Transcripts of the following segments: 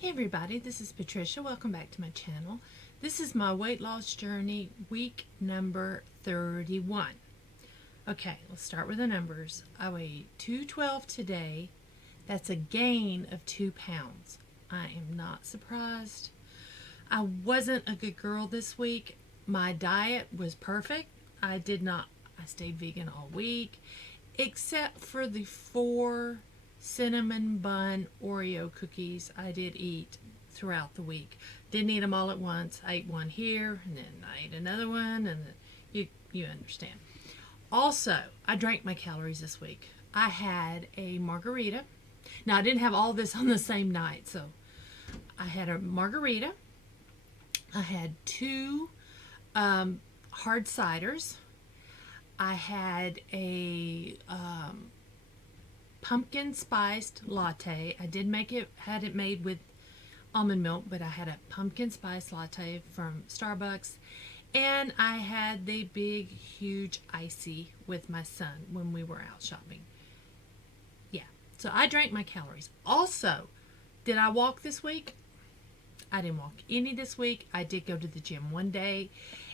Hey everybody, this is Patricia. Welcome back to my channel. This is my weight loss journey, week number 31. Okay, let's start with the numbers. I weighed 212 today. That's a gain of 2 pounds. I am not surprised. I wasn't a good girl this week. My diet was perfect. I stayed vegan all week, except for the 4 cinnamon bun Oreo cookies I did eat throughout the week. Didn't eat them all at once. I ate one here, and then I ate another one, and you understand. Also, I drank my calories this week. I had a margarita. Now, I didn't have all this on the same night, so I had a margarita. I had 2 hard ciders. I had a pumpkin spiced latte. I did had it made with almond milk, but I had a pumpkin spice latte from Starbucks. And I had the big, huge icy with my son when we were out shopping. Yeah, so I drank my calories. Also, did I walk this week? I didn't walk any this week. I did go to the gym one day,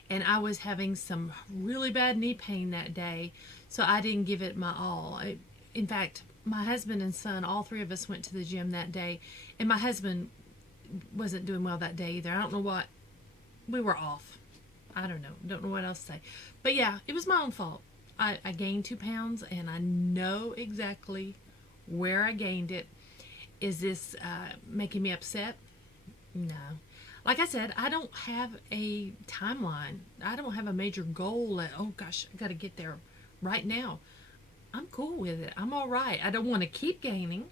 and I was having some really bad knee pain that day, so I didn't give it my all. In fact, my husband and son, all 3 of us went to the gym that day, and my husband wasn't doing well that day either. I don't know what. We were off. I don't know what else to say. But yeah, it was my own fault. I gained 2 pounds, and I know exactly where I gained it. Is this making me upset? No. Like I said, I don't have a timeline. I don't have a major goal that, oh gosh, I got to get there right now. I'm cool with it. I'm all right. I don't want to keep gaining.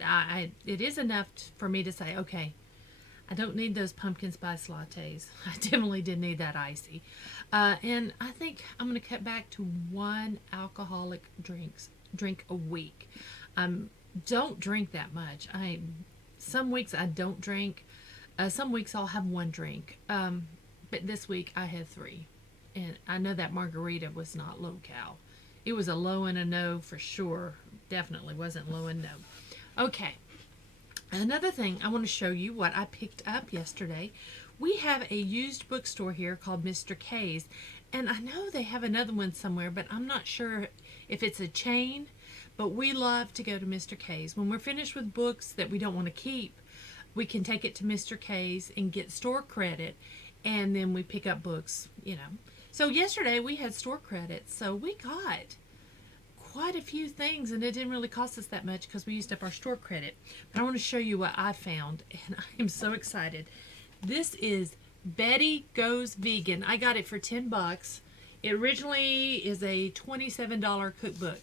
It is enough for me to say, okay, I don't need those pumpkin spice lattes. I definitely did need that icy. And I think I'm going to cut back to 1 alcoholic drink a week. Don't drink that much. Some weeks I don't drink. Some weeks I'll have 1 drink. But this week I had 3. And I know that margarita was not low cal. It was a low and a no for sure. Definitely wasn't low and no. Okay. Another thing, I want to show you what I picked up yesterday. We have a used bookstore here called Mr. K's. And I know they have another one somewhere, but I'm not sure if it's a chain. But we love to go to Mr. K's. When we're finished with books that we don't want to keep, we can take it to Mr. K's and get store credit. And then we pick up books, So yesterday we had store credit, so we got quite a few things, and it didn't really cost us that much because we used up our store credit. But I want to show you what I found, and I am so excited. This is Betty Goes Vegan. I got it for $10. It originally is a $27 cookbook.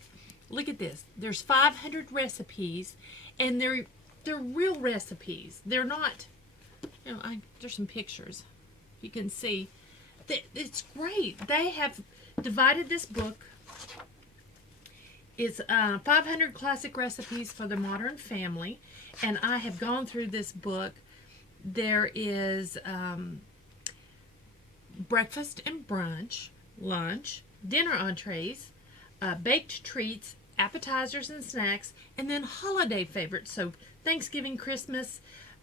Look at this. There's 500 recipes, and they're real recipes. They're not, there's some pictures. You can see. It's great. They have divided this book. It's 500 classic recipes for the modern family, and I have gone through this book. There is breakfast and brunch, lunch, dinner entrees, baked treats, appetizers and snacks, and then holiday favorites. So Thanksgiving, Christmas,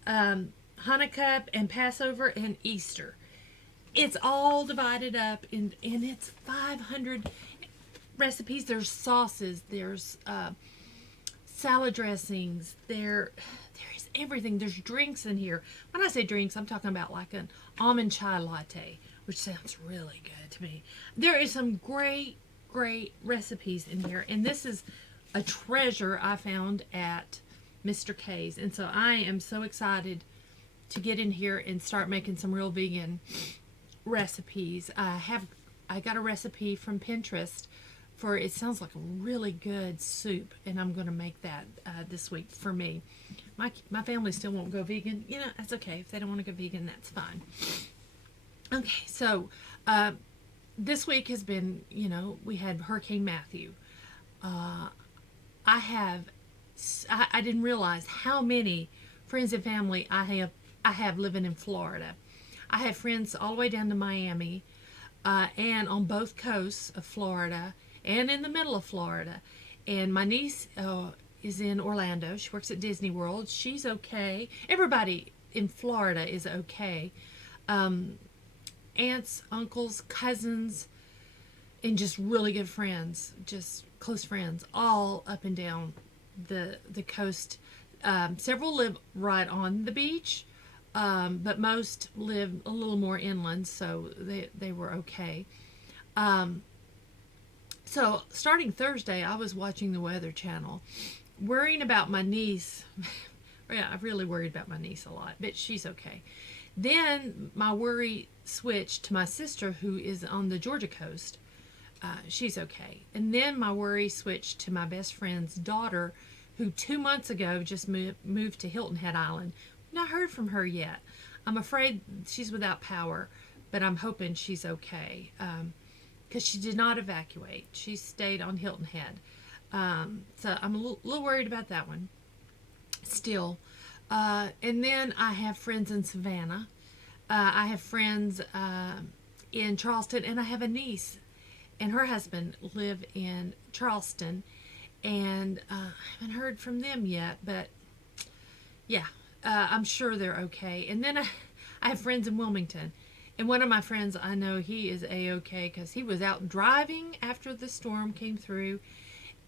Hanukkah, and Passover, and Easter. It's all divided up, and it's 500 recipes. There's sauces, there's salad dressings, there is everything. There's drinks in here. When I say drinks, I'm talking about like an almond chai latte, which sounds really good to me. There is some great recipes in here, and this is a treasure I found at Mr. K's, and so I am so excited to get in here and start making some real vegan recipes. I got a recipe from Pinterest for, it sounds like a really good soup, and I'm going to make that this week for me. My family still won't go vegan. That's okay. If they don't want to go vegan, that's fine. Okay, so this week has been, we had Hurricane Matthew. I didn't realize how many friends and family I have living in Florida. I have friends all the way down to Miami, and on both coasts of Florida, and in the middle of Florida. And my niece is in Orlando. She works at Disney World. She's okay. Everybody in Florida is okay. Um, Aunts, uncles, cousins, and just really good friends, just close friends, all up and down the coast. Several live right on the beach, but most live a little more inland, so they were okay. Um, so starting Thursday, I was watching the Weather Channel, worrying about my niece. Yeah, I've really worried about my niece a lot, but she's okay. Then my worry switched to my sister, who is on the Georgia coast. She's okay. And then my worry switched to my best friend's daughter, who 2 months ago just moved to Hilton Head Island. Not heard from her yet. I'm afraid she's without power, but I'm hoping she's okay, because she did not evacuate. She stayed on Hilton Head. So I'm a little worried about that one still. And then I have friends in Savannah. I have friends in Charleston, and I have a niece and her husband live in Charleston, and I haven't heard from them yet, but yeah, I'm sure they're okay. And then I have friends in Wilmington, and one of my friends, I know he is a-okay because he was out driving after the storm came through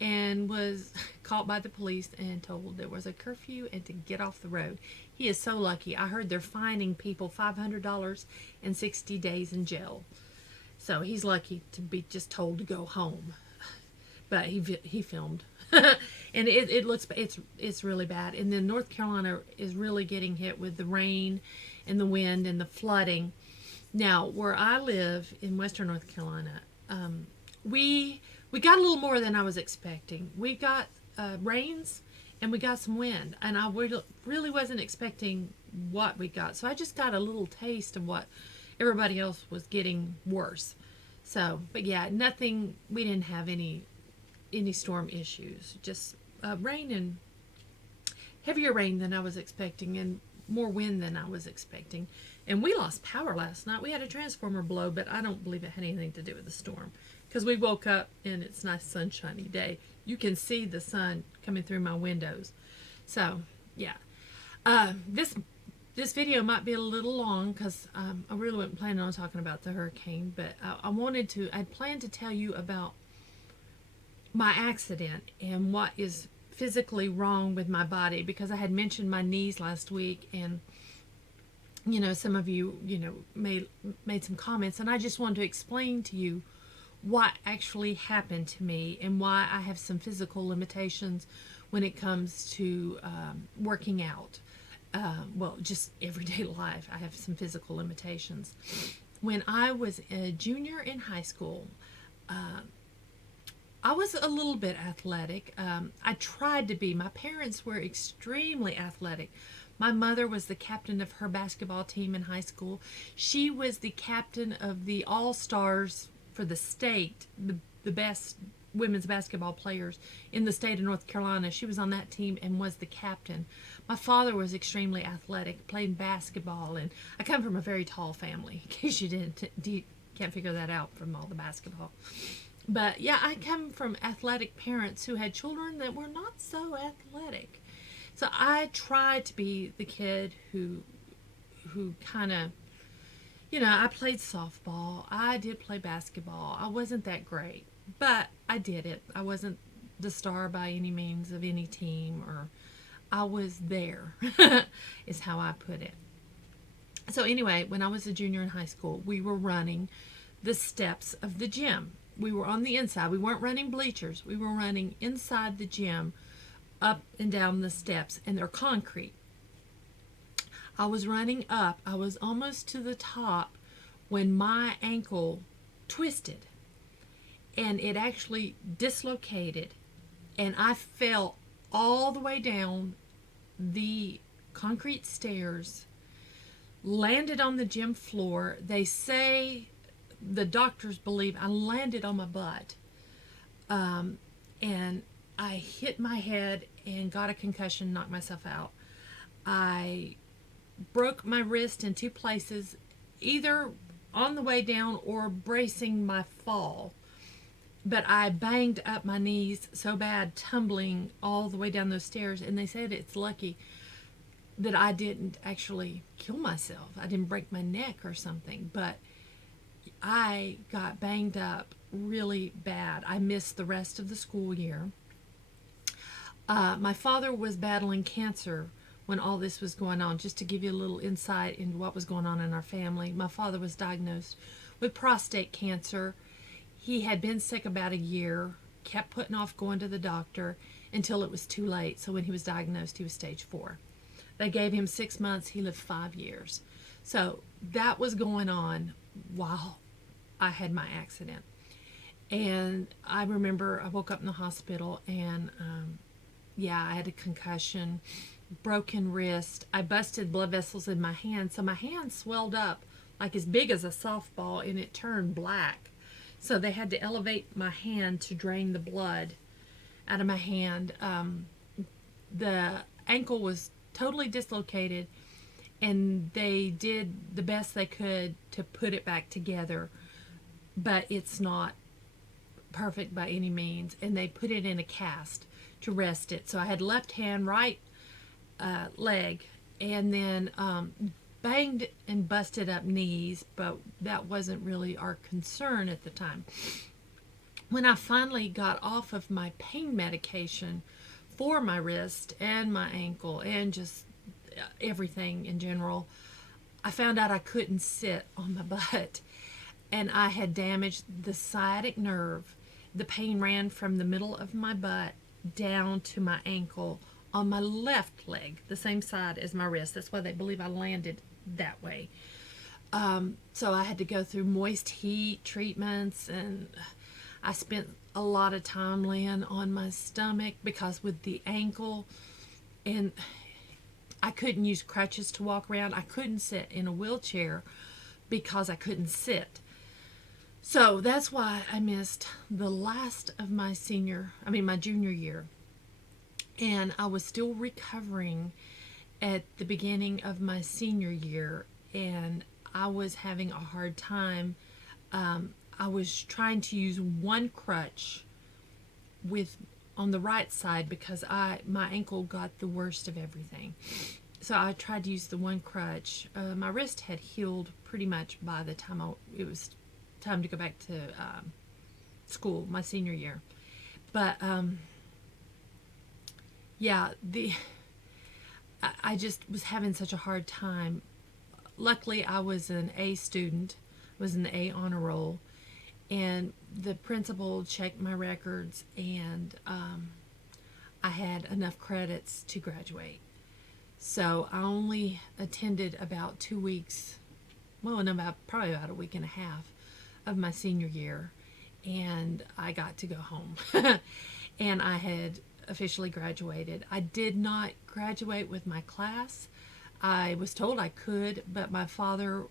and was caught by the police and told there was a curfew and to get off the road. He is so lucky. I heard they're fining people $500 and 60 days in jail. So he's lucky to be just told to go home. But he filmed. And it looks, it's really bad. And then North Carolina is really getting hit with the rain and the wind and the flooding. Now, where I live in Western North Carolina, we got a little more than I was expecting. We got rains and we got some wind, and I really wasn't expecting what we got. So I just got a little taste of what everybody else was getting worse. So, but yeah, nothing. We didn't have any storm issues. Just rain, and heavier rain than I was expecting, and more wind than I was expecting. And we lost power last night. We had a transformer blow, but I don't believe it had anything to do with the storm, because we woke up and it's a nice sunshiny day. You can see the sun coming through my windows. So yeah, this video might be a little long because I really wasn't planning on talking about the hurricane, but I'd planned to tell you about my accident and what is physically wrong with my body, because I had mentioned my knees last week, and some of you made some comments, and I just wanted to explain to you what actually happened to me and why I have some physical limitations when it comes to working out. Well, just everyday life, I have some physical limitations. When I was a junior in high school, I was a little bit athletic. I tried to be. My parents were extremely athletic. My mother was the captain of her basketball team in high school. She was the captain of the All-Stars for the state, the best women's basketball players in the state of North Carolina. She was on that team and was the captain. My father was extremely athletic, played basketball, and I come from a very tall family, in case you can't figure that out from all the basketball. But yeah, I come from athletic parents who had children that were not so athletic. So I tried to be the kid who kind of, I played softball. I did play basketball. I wasn't that great, but I did it. I wasn't the star by any means of any team, or I was there, is how I put it. So anyway, when I was a junior in high school, we were running the steps of the gym. We were on the inside. We weren't running bleachers. We were running inside the gym, up and down the steps, and they're concrete. I was running up. I was almost to the top when my ankle twisted, and it actually dislocated, and I fell all the way down the concrete stairs, landed on the gym floor. They say, the doctors believe, I landed on my butt, and I hit my head and got a concussion, knocked myself out. I broke my wrist in 2 places, either on the way down or bracing my fall. but I banged up my knees so bad tumbling all the way down those stairs, and they said it's lucky that I didn't actually kill myself. I didn't break my neck or something, but I got banged up really bad. I missed the rest of the school year. My father was battling cancer when all this was going on. Just to give you a little insight into what was going on in our family, my father was diagnosed with prostate cancer. He had been sick about a year, kept putting off going to the doctor until it was too late. So when he was diagnosed, he was stage 4. They gave him 6 months. He lived 5 years. So that was going on while I had my accident. And I remember I woke up in the hospital, and yeah, I had a concussion, broken wrist. I busted blood vessels in my hand. So my hand swelled up like as big as a softball, and it turned black. So they had to elevate my hand to drain the blood out of my hand. The ankle was totally dislocated, and they did the best they could to put it back together, but it's not perfect by any means, and they put it in a cast to rest it. So I had left hand, right leg, and then banged and busted up knees, but that wasn't really our concern at the time. When I finally got off of my pain medication for my wrist and my ankle and just everything in general, I found out I couldn't sit on my butt, and I had damaged the sciatic nerve. The pain ran from the middle of my butt down to my ankle on my left leg, the same side as my wrist. That's why they believe I landed that way. So I had to go through moist heat treatments, and I spent a lot of time laying on my stomach because with the ankle, and I couldn't use crutches to walk around. I couldn't sit in a wheelchair because I couldn't sit. So that's why I missed the last of my my junior year. And I was still recovering at the beginning of my senior year, and I was having a hard time. I was trying to use one crutch on the right side because my ankle got the worst of everything. So I tried to use the one crutch. My wrist had healed pretty much by the time it was time to go back to school, my senior year. But yeah, I just was having such a hard time. Luckily, I was an A student, was in the A honor roll, and the principal checked my records, and I had enough credits to graduate. So I only attended about 2 weeks, well, no, probably about a week and a half of my senior year, and I got to go home. And I had officially graduated. I did not graduate with my class. I was told I could, but my father's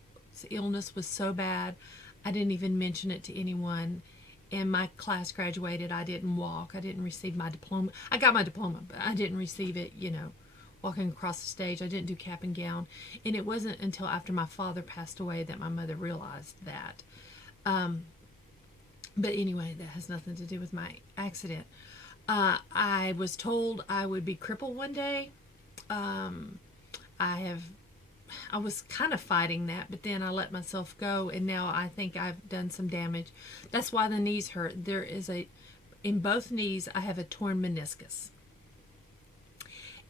illness was so bad, I didn't even mention it to anyone. And my class graduated. I didn't walk. I didn't receive my diploma. I got my diploma, but I didn't receive it, walking across the stage. I didn't do cap and gown. And it wasn't until after my father passed away that my mother realized that. But anyway, that has nothing to do with my accident. I was told I would be crippled one day. I was kind of fighting that, but then I let myself go, and now I think I've done some damage. That's why the knees hurt. In both knees, I have a torn meniscus.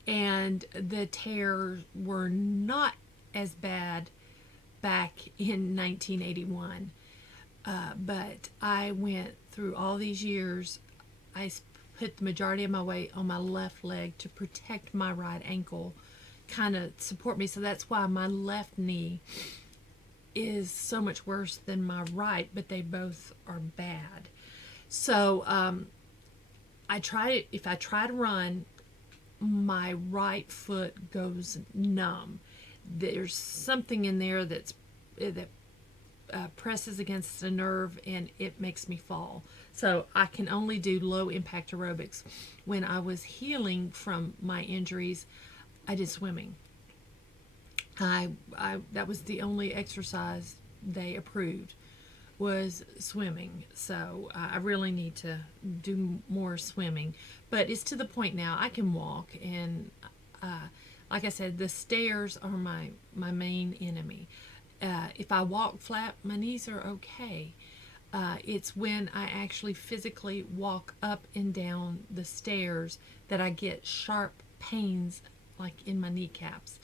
And the tears were not as bad back in 1981. But I went through all these years. I put the majority of my weight on my left leg to protect my right ankle, kind of support me. So that's why my left knee is so much worse than my right, but they both are bad. So if I try to run, my right foot goes numb. There's something in there that presses against the nerve, and it makes me fall. So I can only do low impact aerobics. When I was healing from my injuries, I did swimming. That was the only exercise they approved was swimming. So I really need to do more swimming. But it's to the point now I can walk, and like I said, the stairs are my main enemy. If I walk flat, my knees are okay. It's when I actually physically walk up and down the stairs that I get sharp pains, like in my kneecaps.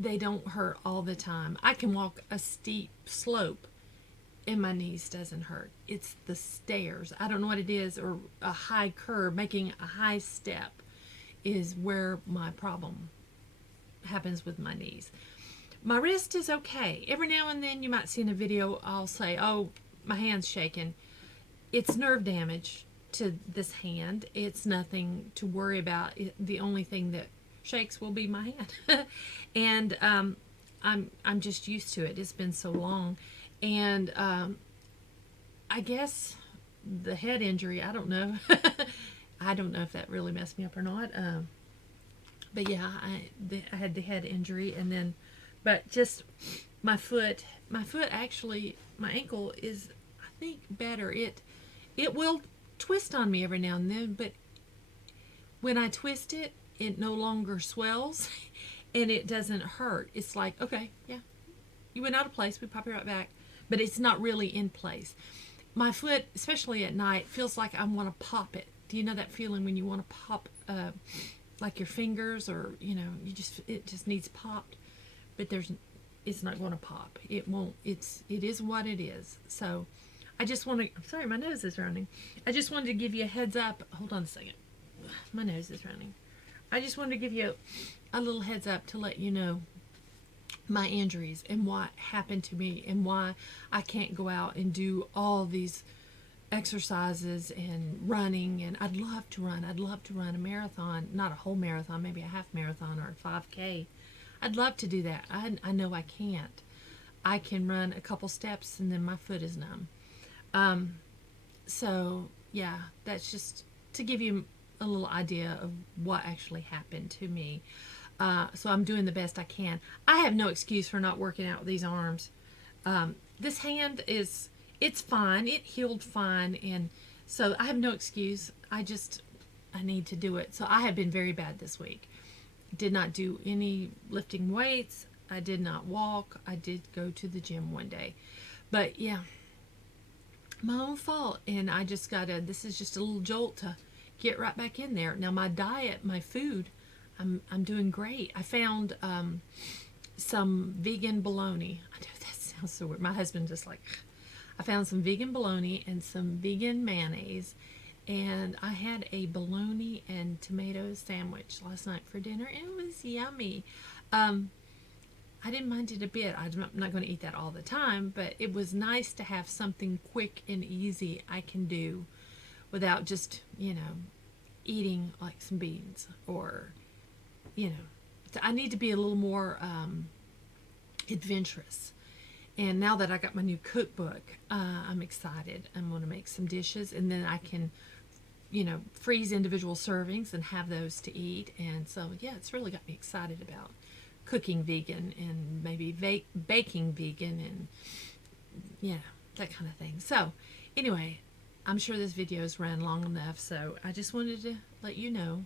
They don't hurt all the time. I can walk a steep slope and my knees doesn't hurt. It's the stairs. I don't know what it is, or a high curve, making a high step is where my problem happens with my knees. My wrist is okay. Every now and then you might see in a video I'll say, oh, my hand's shaking. It's nerve damage to this hand. It's nothing to worry about. The only thing that shakes will be my hand. And I'm just used to it. It's been so long. And I guess the head injury, I don't know. I don't know if that really messed me up or not. But yeah, I had the head injury, and then but just my foot actually, my ankle is, I think, better. It will twist on me every now and then, but when I twist it, it no longer swells and it doesn't hurt. It's like, okay, yeah, you went out of place, we pop you right back, but it's not really in place. My foot, especially at night, feels like I want to pop it. Do you know that feeling when you want to pop like your fingers, or it just needs popped? But it's not going to pop. It won't. It is what it is. So I just want to, I'm sorry, my nose is running. I just wanted to give you a heads up. Hold on a second. My nose is running. I just wanted to give you a little heads up to let you know my injuries and what happened to me and why I can't go out and do all these exercises and running. And I'd love to run. I'd love to run a marathon, not a whole marathon, maybe a half marathon or a 5K. I'd love to do that. I know I can't. I can run a couple steps and then my foot is numb. So yeah, that's just to give you a little idea of what actually happened to me. So I'm doing the best I can. I have no excuse for not working out with these arms. This hand it's fine. It healed fine, and so I have no excuse. I need to do it. So I have been very bad this week. Did not do any lifting weights. I did not walk. I did go to the gym one day. But yeah, my own fault. And I just gotta, this is just a little jolt to get right back in there. Now my diet, my food, I'm doing great. I found some vegan bologna. I know that sounds so weird. My husband just like, I found some vegan bologna and some vegan mayonnaise. And I had a bologna and tomato sandwich last night for dinner, and it was yummy. I didn't mind it a bit. I'm not going to eat that all the time, but it was nice to have something quick and easy I can do without just, eating like some beans or, I need to be a little more adventurous. And now that I got my new cookbook, I'm excited. I'm going to make some dishes, and then I can freeze individual servings and have those to eat. And so, yeah, it's really got me excited about cooking vegan and maybe baking vegan and, that kind of thing. So, anyway, I'm sure this video's ran long enough, so I just wanted to let you know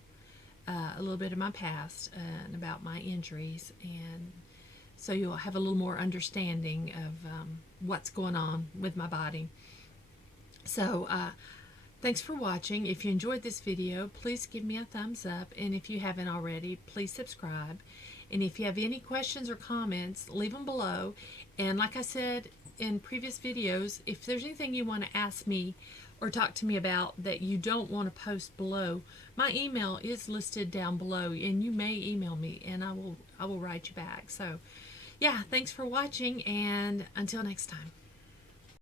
a little bit of my past and about my injuries, and so you'll have a little more understanding of what's going on with my body. So, thanks for watching. If you enjoyed this video, please give me a thumbs up. And if you haven't already, please subscribe. And if you have any questions or comments, leave them below. And like I said in previous videos, if there's anything you want to ask me or talk to me about that you don't want to post below, my email is listed down below, and you may email me and I will write you back. So yeah, thanks for watching, and until next time.